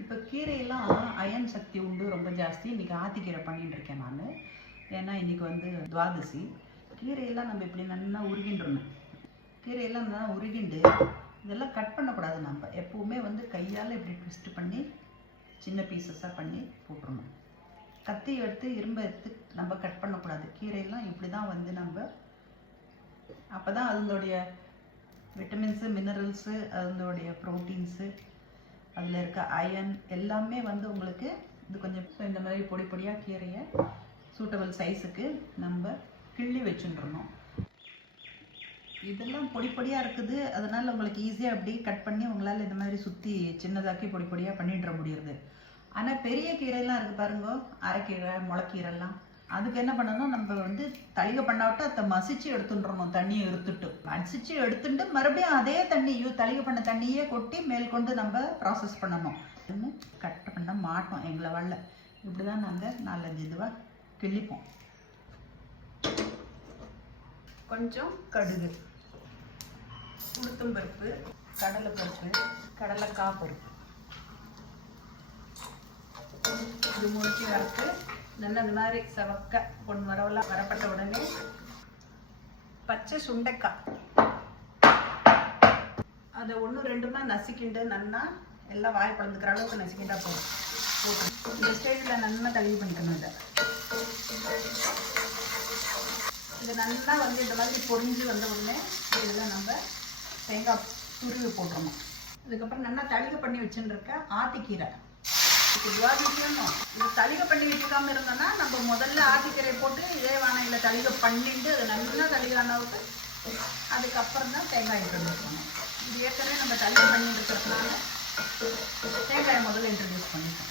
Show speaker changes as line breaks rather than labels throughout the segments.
இப்போ கீரையெல்லாம் அயன் சக்தி உண்டு ரொம்ப ஜாஸ்தி. இன்னைக்கு ஆத்திக்கீரை பண்ணிட்டு இருக்கேன் நான். ஏன்னா இன்னைக்கு வந்து துவாதசி. கீரையெல்லாம் நம்ம இப்படி நல்லா உருகின்றணும். கீரையெல்லாம் நல்லா உருகிண்டு இதெல்லாம் கட் பண்ணக்கூடாது நம்ம. எப்பவுமே வந்து கையால் இப்படி ட்விஸ்ட் பண்ணி சின்ன பீசஸாக பண்ணி போட்டுருணும் கத்தி எடுத்து இரும்பை எடுத்து நம்ம கட் பண்ணக்கூடாது. கீரையெல்லாம் இப்படி தான் வந்து நம்ம அப்போ தான் அதனுடைய விட்டமின்ஸு மினரல்ஸு அதனுடைய ப்ரோட்டீன்ஸு அதில் இருக்க அயன் எல்லாமே வந்து உங்களுக்கு இது கொஞ்சம் இந்த மாதிரி பொடி பொடியாக கீரையை சூட்டபிள் சைஸுக்கு நம்ம கிள்ளி வச்சுட்டுருணும் இதெல்லாம் பொடி பொடியாக இருக்குது. அதனால் உங்களுக்கு ஈஸியாக அப்படி கட் பண்ணி உங்களால் இந்த மாதிரி சுற்றி சின்னதாக்கி பொடி பொடியாக பண்ணிட்டுற முடியுது ஆனால் பெரிய கீரைலாம் இருக்குது பாருங்க. அரைக்கீரை முளைக்கீரைலாம். அதுக்கு என்ன பண்ணணும்? நம்ம வந்து தளிகை பண்ணாவிட்டு அதை மசிச்சு எடுத்துட்டுறணும் தண்ணியை எடுத்துட்டு. மசிச்சு எடுத்துட்டு மறுபடியும் அதே தண்ணி யூ பண்ண தண்ணியே கொட்டி மேல் கொண்டு நம்ம ப்ராசஸ் பண்ணணும். கட் பண்ண மாட்டோம் எங்களை வரல. இப்படி தான் நாங்கள் நாலஞ்சு இதுவாக கிள்ளிப்போம். கொஞ்சம் கடுகு உளுத்தம்பருப்பு கடலைப்பருப்பு கடலைக்காய் பருப்பு. இது முடிச்சு வறுத்து நல்லா இந்த மாதிரி செவக்க பொன் வரவெல்லாம் வரப்பட்ட உடனே பச்சை சுண்டைக்காய். அதை ஒன்று ரெண்டுமா நசுக்கிண்டு நல்லா எல்லாம் வாய் பழந்துக்கிற அளவுக்கு நசுக்கிண்டா போதும். போட்டு இந்த ஸ்டேஜில் நல்லா கழுவி பண்ணிக்கணும் இதை. இது நல்லா வந்து இந்த மாதிரி பொரிஞ்சு வந்த உடனே இதில் நம்ம தேங்காய் துருவி போட்டுருணும் இதுக்கப்புறம் நல்லா தளிகை பண்ணி வச்சுருக்க ஆத்திக்கீரை இப்போ துவாதிக்கணும் இது தளிக பண்ணி வச்சுக்காம இருந்தோம்னா நம்ம முதல்ல ஆத்திக்கீரை போட்டு இதே வானையில் தளிக பண்ணிட்டு அது நல்லா தளிகான அதுக்கப்புறம் தான் தேங்காய் இன்ட்ரடியூஸ் இது ஏற்கனவே நம்ம தளிக பண்ணிட்டு இருக்கிறதுனால தேங்காயை முதல்ல இன்ட்ரடியூஸ் பண்ணிட்டோம்.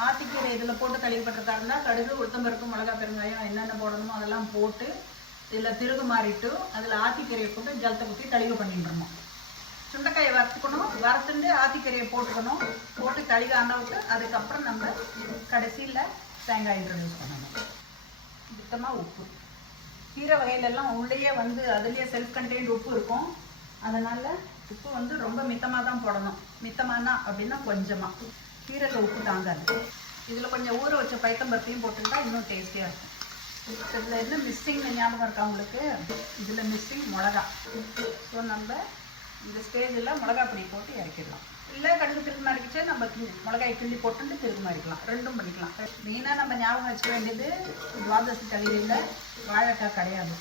ஆத்திக்கீரை இதில் போட்டு கழுவிப்பட்டிருக்கா இருந்தால் கடுகு உளுத்தம்பருப்பு மிளகா பெருங்காயம் என்னென்ன போடணுமோ அதெல்லாம் போட்டு இதில் திருகு மாறிட்டு அதில் ஆத்திக்கீரையை போட்டு ஜலத்தை ஊற்றி கழுகு பண்ணிட்டுருணும் சுண்டைக்காயை வறுத்துக்கணும். வறுத்துட்டு ஆத்திக்கறியை போட்டுக்கணும். போட்டு கழுக அண்ணவிட்டு அதுக்கப்புறம் நம்ம கடைசியில் தேங்காய் இன்ட்ரடியூஸ் பண்ணணும். சுத்தமாக உப்பு. கீரை வகையிலெல்லாம் உள்ளேயே வந்து அதுலேயே செல்ஃப் கண்டெயின் உப்பு இருக்கும். அதனால் உப்பு வந்து ரொம்ப மித்தமாக தான் போடணும். மித்தமானா அப்படின்னா கொஞ்சமாக கீரையில் உப்பு தாங்காது. இதில் கொஞ்சம் ஊற வச்ச பைத்தம்பருத்தையும் போட்டுக்கிட்டா இன்னும் டேஸ்டியாக இருக்கும். இதில் என்ன மிஸ்ஸிங் ஞாபகம் இருக்கா உங்களுக்கு? இதில் மிஸ்ஸிங் மிளகா. ஸோ நம்ம இந்த ஸ்டேஜில் மிளகா பொடி போட்டு இறக்கிடலாம். இல்லை கடுகு திரும்ப அரைக்கிச்சா நம்ம மிளகாய் கிள்ளி போட்டுட்டு திரும்ப அரைக்கலாம் ரெண்டும் பண்ணிக்கலாம். மெயினாக நம்ம ஞாபகம் வச்சுக்க வேண்டியது துவாதசி தகுதியில் வாழைக்காய் கிடையாது.